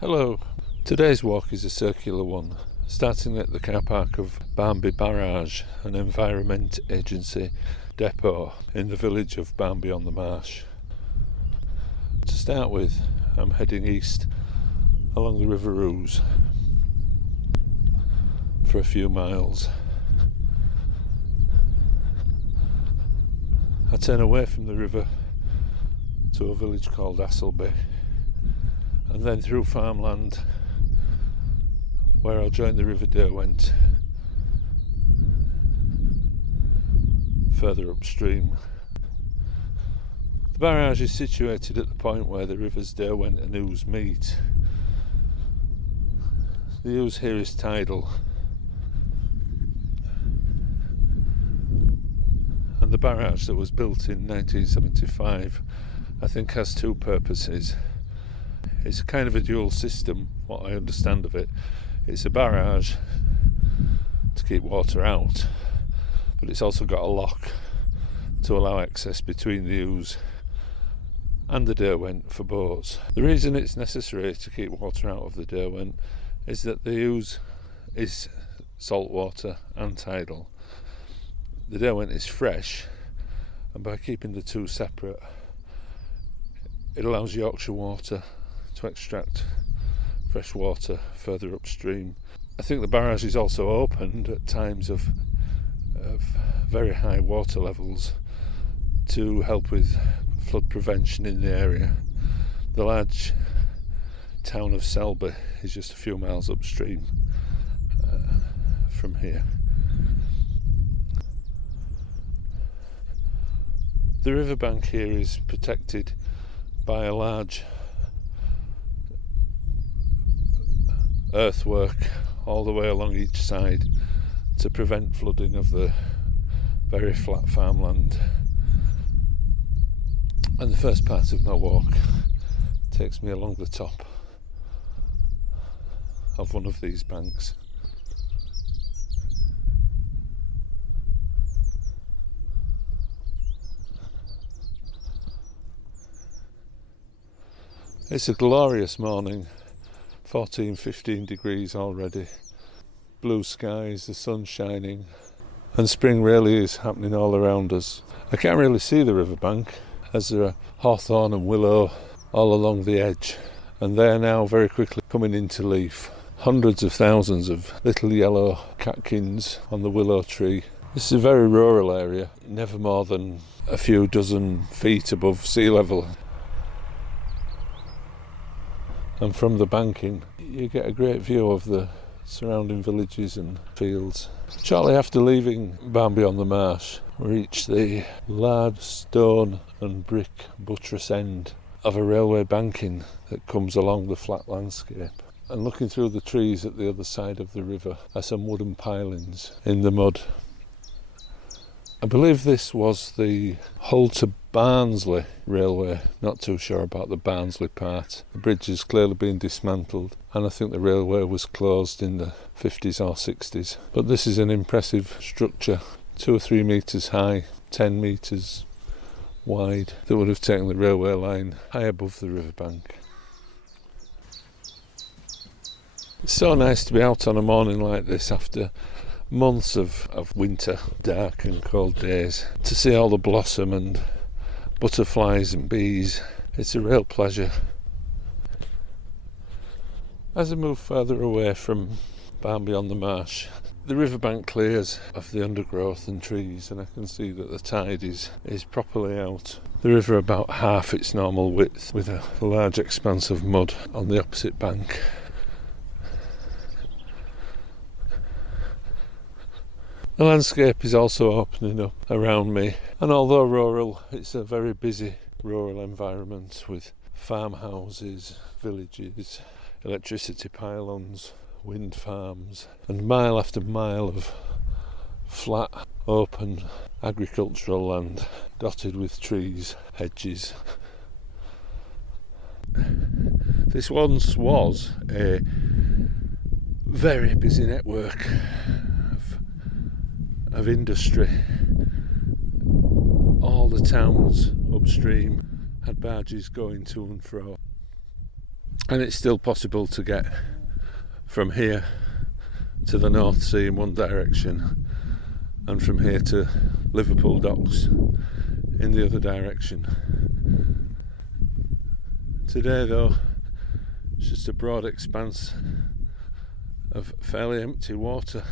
Hello. Today's walk is a circular one, starting at the car park of Barmby Barrage, an environment agency depot in the village of Barmby on the Marsh. To start with, I'm heading east along the River Ouse for a few miles. I turn away from the river to a village called Asselby, and then through farmland where I'll join the River Derwent further upstream. The barrage is situated at the point where the rivers Derwent and Ouse meet. The Ouse here is tidal, and the barrage that was built in 1975 I think has two purposes. It's a kind of a dual system, what I understand of it. It's a barrage to keep water out, but it's also got a lock to allow access between the Ouse and the Derwent for boats. The reason it's necessary to keep water out of the Derwent is that the Ouse is saltwater and tidal. The Derwent is fresh, and by keeping the two separate, it allows Yorkshire water to extract fresh water further upstream. I think the barrage is also opened at times of very high water levels to help with flood prevention in the area. The large town of Selby is just a few miles upstream from here. The riverbank here is protected by a large earthwork all the way along each side to prevent flooding of the very flat farmland. And the first part of my walk takes me along the top of one of these banks. It's a glorious morning, 14-15 degrees already, blue skies, the sun shining, and spring really is happening all around us. I can't really see the riverbank as there are hawthorn and willow all along the edge, and they are now very quickly coming into leaf. Hundreds of thousands of little yellow catkins on the willow tree. This is a very rural area, never more than a few dozen feet above sea level. And from the banking, you get a great view of the surrounding villages and fields. Shortly after leaving Barmby on the Marsh, we reach the large stone and brick buttress end of a railway banking that comes along the flat landscape. And looking through the trees at the other side of the river are some wooden pilings in the mud. I believe this was the Hull to Barnsley railway, not too sure about the Barnsley part. The bridge has clearly been dismantled, and I think the railway was closed in the 50s or 60s. But this is an impressive structure, 2 or 3 metres high, 10 metres wide, that would have taken the railway line high above the riverbank. It's so nice to be out on a morning like this after months of winter, dark and cold days, to see all the blossom and butterflies and bees. It's a real pleasure. As I move further away from Barmby on the Marsh, the riverbank clears of the undergrowth and trees, and I can see that the tide is properly out. The river about half its normal width, with a large expanse of mud on the opposite bank. The landscape is also opening up around me, and although rural, it's a very busy rural environment with farmhouses, villages, electricity pylons, wind farms, and mile after mile of flat, open agricultural land dotted with trees, hedges. This once was a very busy network of industry. All the towns upstream had barges going to and fro. And it's still possible to get from here to the North Sea in one direction, and from here to Liverpool docks in the other direction. Today though, it's just a broad expanse of fairly empty water.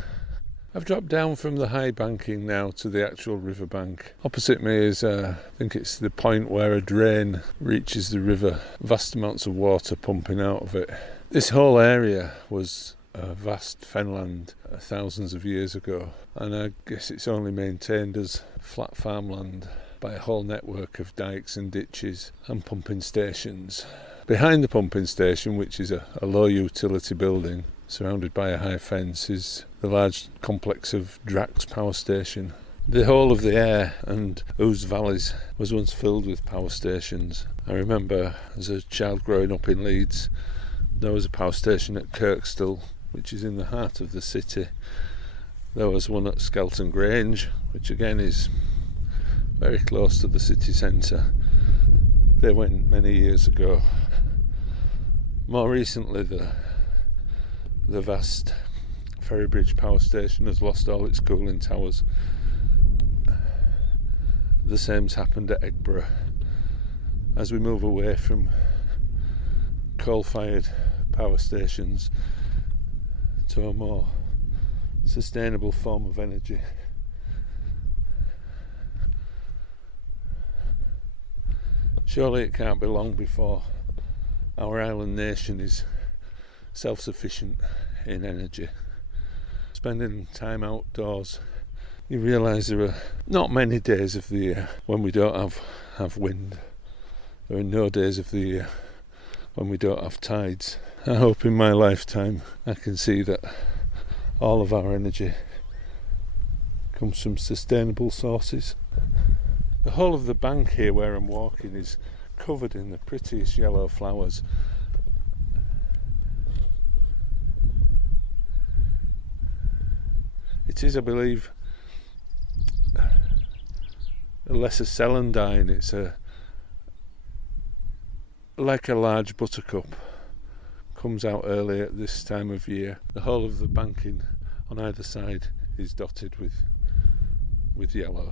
I've dropped down from the high banking now to the actual riverbank. Opposite me is, I think it's the point where a drain reaches the river. Vast amounts of water pumping out of it. This whole area was a vast fenland thousands of years ago, and I guess it's only maintained as flat farmland by a whole network of dikes and ditches and pumping stations. Behind the pumping station, which is a low utility building surrounded by a high fence, is the large complex of Drax power station. The whole of the Aire and Ouse valleys was once filled with power stations. I remember as a child growing up in Leeds, there was a power station at Kirkstall, which is in the heart of the city. There was one at Skelton Grange, which again is very close to the city centre. They went many years ago. More recently, the vast Ferrybridge power station has lost all its cooling towers. The same's happened at Eggborough. As we move away from coal-fired power stations to a more sustainable form of energy. Surely it can't be long before our island nation is self-sufficient in energy. Spending time outdoors, you realise there are not many days of the year when we don't have wind. There are no days of the year when we don't have tides. I hope in my lifetime I can see that all of our energy comes from sustainable sources. The whole of the bank here where I'm walking is covered in the prettiest yellow flowers. It is, I believe, a lesser celandine. It's like a large buttercup. Comes out early at this time of year. The whole of the banking on either side is dotted with yellow.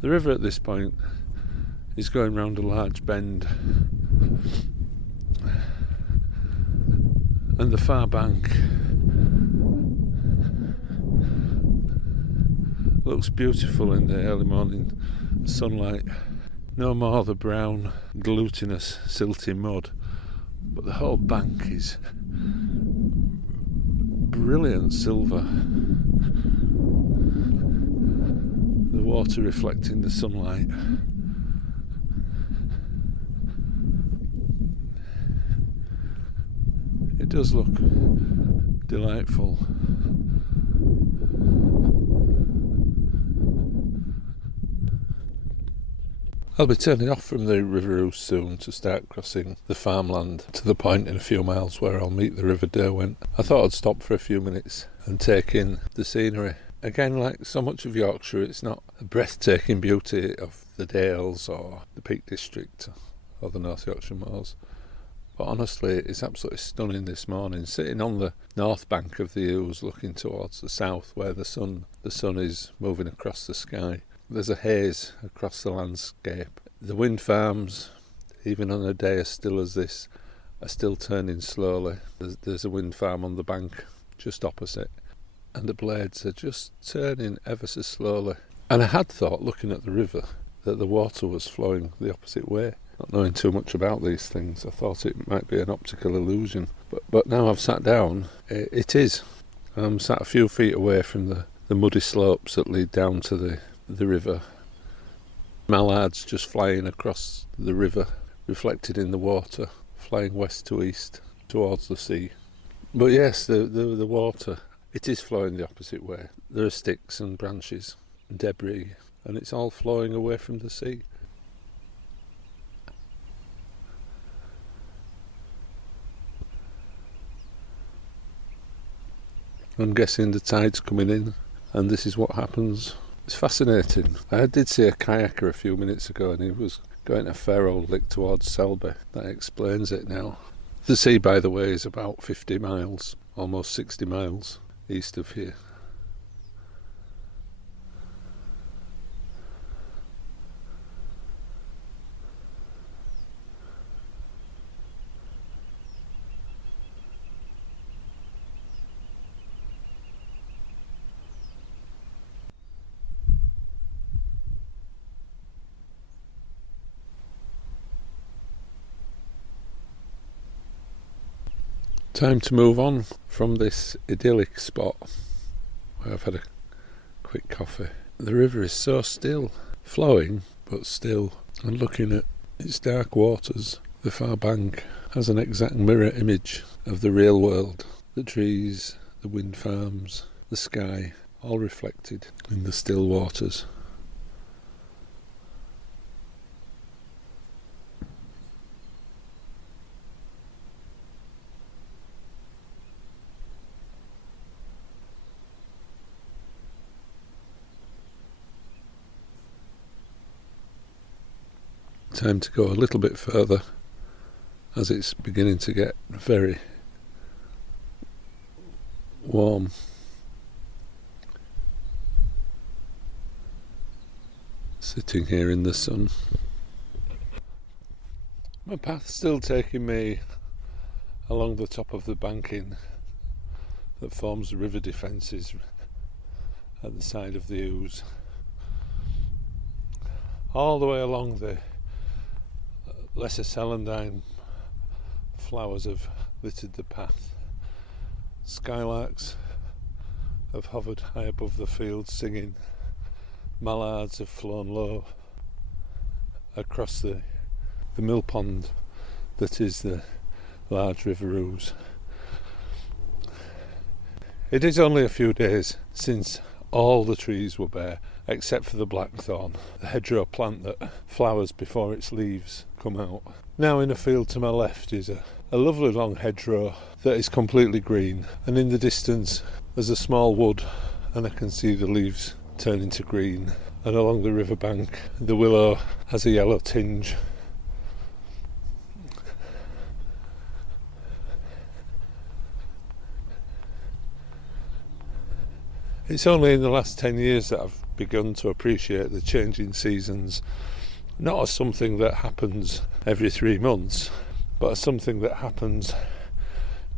The river at this point is going round a large bend, and the far bank looks beautiful in the early morning sunlight. No more the brown, glutinous, silty mud, but the whole bank is brilliant silver. The water reflecting the sunlight. It does look delightful. I'll be turning off from the River Ouse soon to start crossing the farmland to the point in a few miles where I'll meet the River Derwent. I thought I'd stop for a few minutes and take in the scenery. Again, like so much of Yorkshire, it's not the breathtaking beauty of the Dales or the Peak District or the North Yorkshire Moors. But honestly, it's absolutely stunning this morning, sitting on the north bank of the Ouse looking towards the south where the sun is moving across the sky. There's a haze across the landscape. The wind farms, even on a day as still as this, are still turning slowly. There's a wind farm on the bank just opposite, and the blades are just turning ever so slowly. And I had thought, looking at the river, that the water was flowing the opposite way. Not knowing too much about these things, I thought it might be an optical illusion. But now I've sat down, it is. I'm sat a few feet away from the muddy slopes that lead down to the river. Mallards just flying across the river reflected in the water, flying west to east towards the sea. But yes, the water, it is flowing the opposite way. There are sticks and branches and debris, and it's all flowing away from the sea. I'm guessing the tide's coming in, and this is what happens. It's fascinating. I did see a kayaker a few minutes ago, and he was going a fair old lick towards Selby. That explains it now. The sea, by the way, is about 50 miles, almost 60 miles east of here. Time to move on from this idyllic spot where I've had a quick coffee. The river is so still, flowing but still, and looking at its dark waters, the far bank has an exact mirror image of the real world. The trees, the wind farms, the sky, all reflected in the still waters. Time to go a little bit further as it's beginning to get very warm. Sitting here in the sun. My path's still taking me along the top of the banking that forms the river defences at the side of the Ouse, all the way along the lesser celandine flowers have littered the path. Skylarks have hovered high above the fields singing. Mallards have flown low across the mill pond that is the large River Ouse. It is only a few days since all the trees were bare except for the blackthorn, the hedgerow plant that flowers before its leaves come out. Now in a field to my left is a lovely long hedgerow that is completely green, and in the distance there's a small wood and I can see the leaves turning to green, and along the riverbank the willow has a yellow tinge. It's only in the last 10 years that I've begun to appreciate the changing seasons, not as something that happens every 3 months, but as something that happens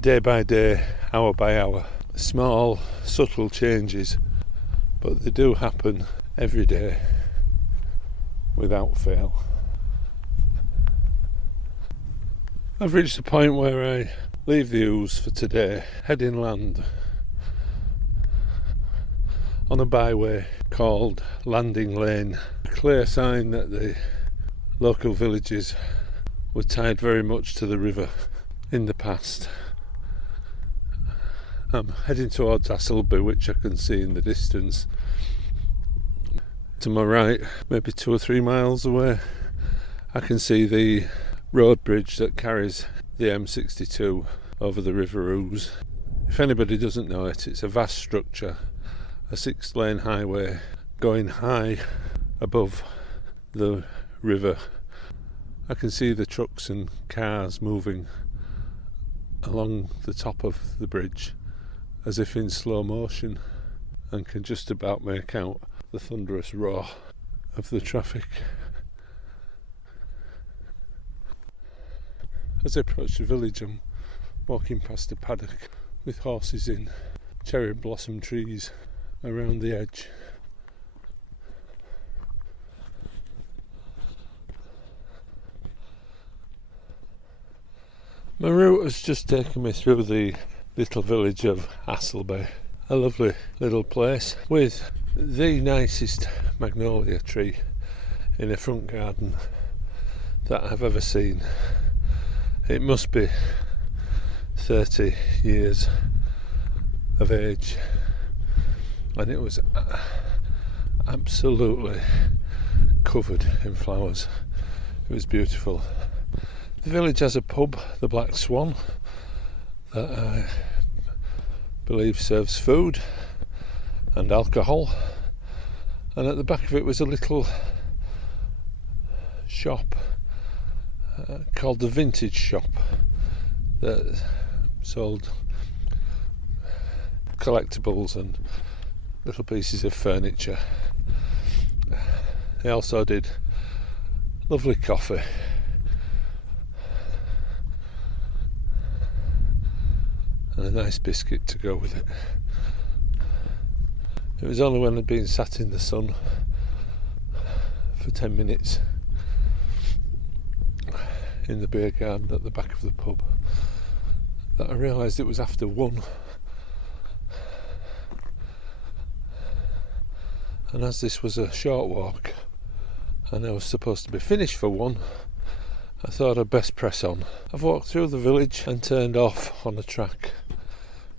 day by day, hour by hour. Small, subtle changes, but they do happen every day, without fail. I've reached the point where I leave the Ouse for today, head inland on a byway called Landing Lane, a clear sign that the local villages were tied very much to the river in the past. I'm heading towards Asselby, which I can see in the distance. To my right, maybe 2 or 3 miles away, I can see the road bridge that carries the M62 over the River Ouse. If anybody doesn't know it, it's a vast structure, a 6-lane highway going high above the river. I can see the trucks and cars moving along the top of the bridge as if in slow motion, and can just about make out the thunderous roar of the traffic. As I approach the village, I'm walking past a paddock with horses in, cherry blossom trees around the edge. My route has just taken me through the little village of Asselby, a lovely little place with the nicest magnolia tree in a front garden that I've ever seen. It must be 30 years of age, and it was absolutely covered in flowers. It was beautiful. The village has a pub, the Black Swan, that I believe serves food and alcohol, and at the back of it was a little shop called the Vintage Shop that sold collectibles and little pieces of furniture. They also did lovely coffee. And a nice biscuit to go with it. It was only when I'd been sat in the sun for 10 minutes in the beer garden at the back of the pub that I realised it was after 1. And as this was a short walk and I was supposed to be finished for 1, I thought I'd best press on. I've walked through the village and turned off on a track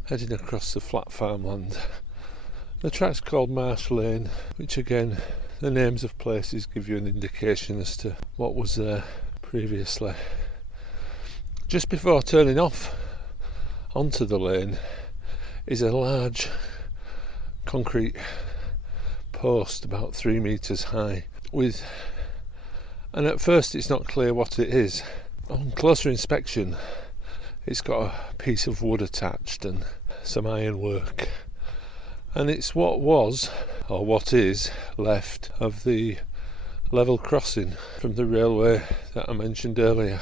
heading across the flat farmland. The track's called Marsh Lane, which again, the names of places give you an indication as to what was there previously. Just before turning off onto the lane is a large concrete post about 3 metres high and at first it's not clear what it is. On closer inspection it's got a piece of wood attached and some ironwork, and it's what was, or what is, left of the level crossing from the railway that I mentioned earlier.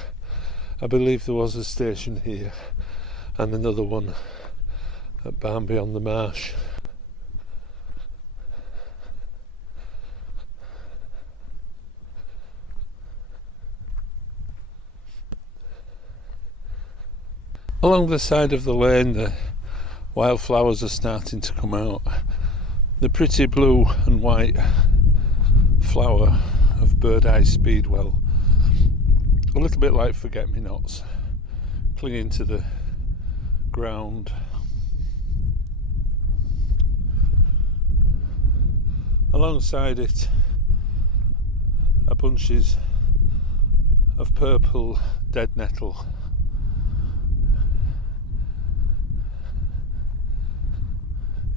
I believe there was a station here and another one at Barmby on the Marsh. Along the side of the lane the wildflowers are starting to come out. The pretty blue and white flower of bird-eye speedwell, a little bit like forget-me-nots, clinging to the ground. Alongside it are bunches of purple dead nettle.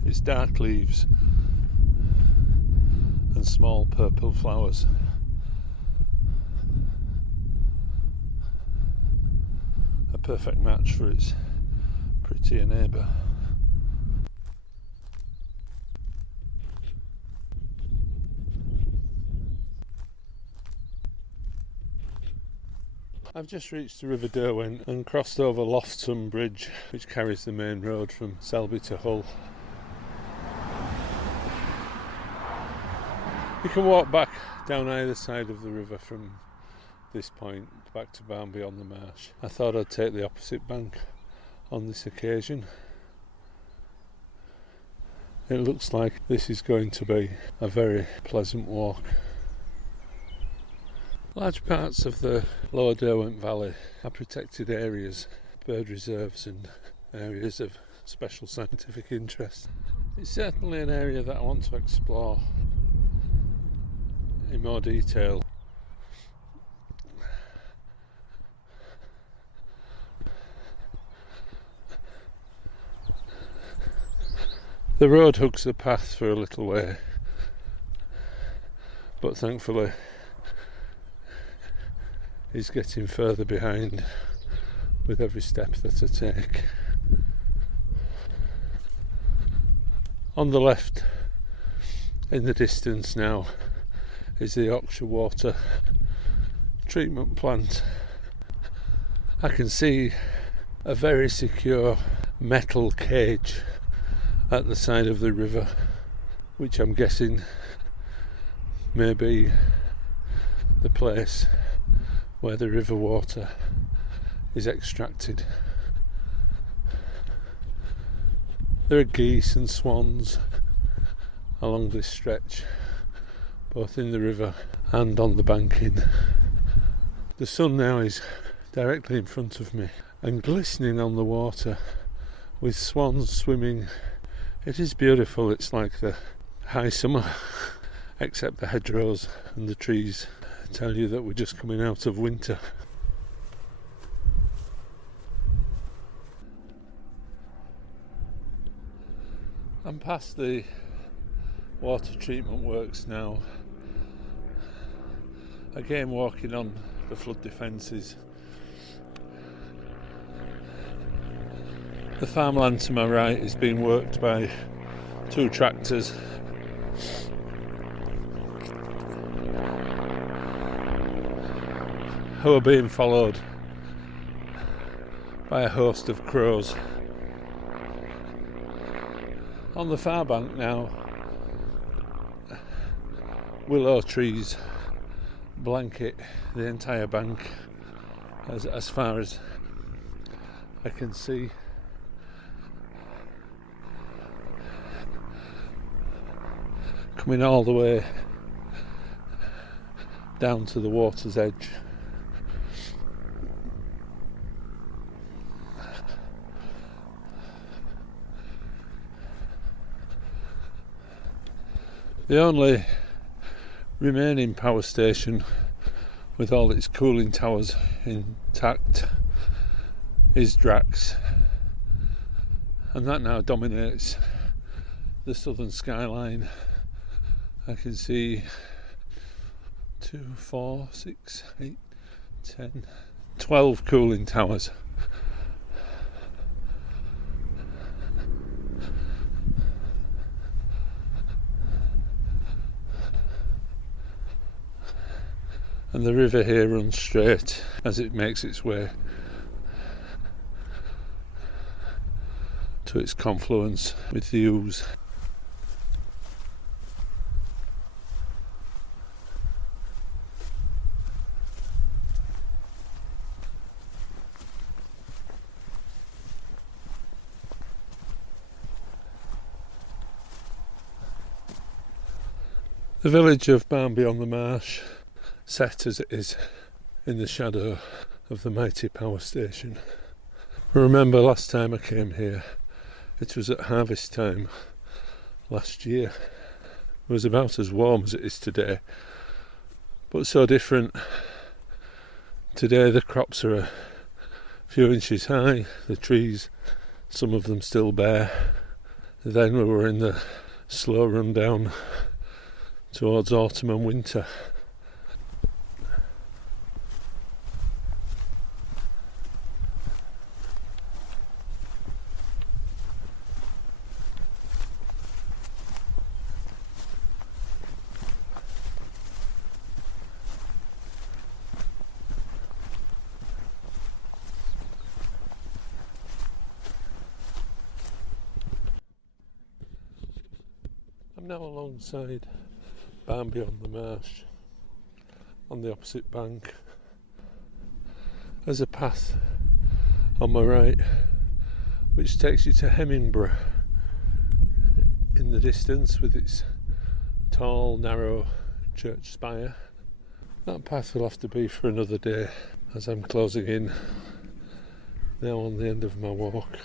It's dark leaves and small purple flowers. A perfect match for its prettier neighbour. I've just reached the River Derwent and crossed over Lofton Bridge, which carries the main road from Selby to Hull. You can walk back down either side of the river from this point back to Barmby on the Marsh. I thought I'd take the opposite bank on this occasion. It looks like this is going to be a very pleasant walk. Large parts of the lower Derwent Valley are protected areas, bird reserves and areas of special scientific interest. It's certainly an area that I want to explore in more detail. The road hugs the path for a little way, but thankfully is getting further behind with every step that I take. On the left, in the distance now, is the Yorkshire water treatment plant. I can see a very secure metal cage at the side of the river, which I'm guessing may be the place where the river water is extracted. There are geese and swans along this stretch, both in the river and on the banking. The sun now is directly in front of me and glistening on the water with swans swimming. It is beautiful. It's like the high summer, except the hedgerows and the trees tell you that we're just coming out of winter. I'm past the water treatment works now. Again, walking on the flood defences. The farmland to my right is being worked by 2 tractors. Who are being followed by a host of crows. On the far bank now, willow trees blanket the entire bank as far as I can see. Coming all the way down to the water's edge. The only remaining power station with all its cooling towers intact is Drax, and that now dominates the southern skyline. I can see 2, 4, 6, 8, 10, 12 cooling towers. And the river here runs straight as it makes its way to its confluence with the Ouse. The village of Barmby on the Marsh, set as it is in the shadow of the mighty power station. I remember last time I came here, it was at harvest time last year. It was about as warm as it is today, but so different. Today the crops are a few inches high, the trees, some of them still bare. Then we were in the slow rundown towards autumn and winter. I'm now alongside Barmby on the Marsh, on the opposite bank. There's a path on my right which takes you to Hemmingborough in the distance with its tall, narrow church spire. That path will have to be for another day as I'm closing in now on the end of my walk.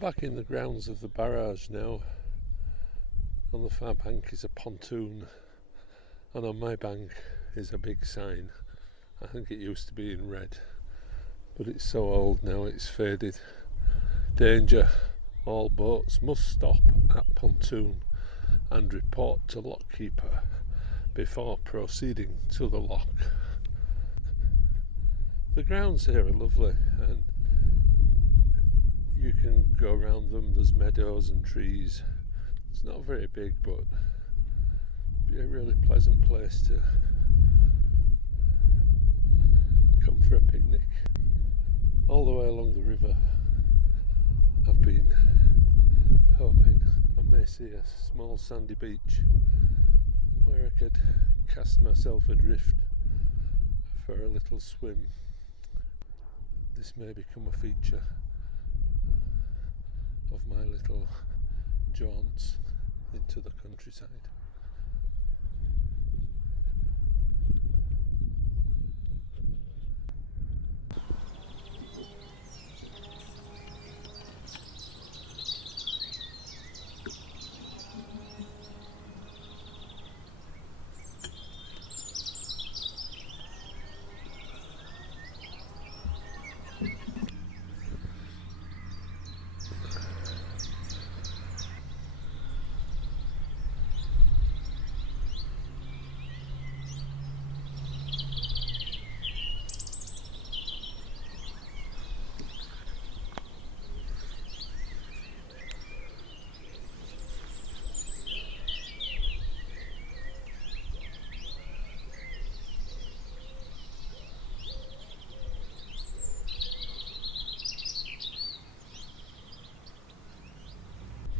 Back in the grounds of the barrage now. On the far bank is a pontoon, and on my bank is a big sign. I think it used to be in red, but it's so old now it's faded. Danger, all boats must stop at pontoon and report to lockkeeper before proceeding to the lock. The grounds here are lovely, and you can go around them. There's meadows and trees. It's not very big, but be a really pleasant place to come for a picnic. All the way along the river I've been hoping I may see a small sandy beach where I could cast myself adrift for a little swim. This may become a feature of my little jaunts into the countryside.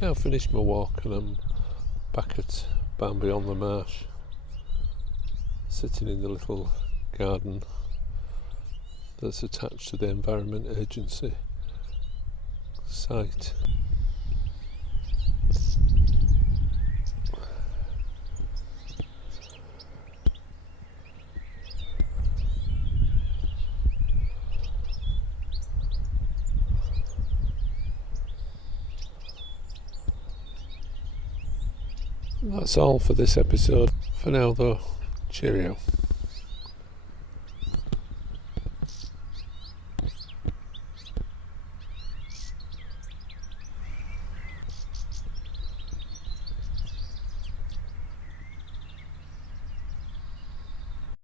now finished my walk and I'm back at Barmby on the Marsh, sitting in the little garden that's attached to the Environment Agency site. That's all for this episode. For now though, cheerio.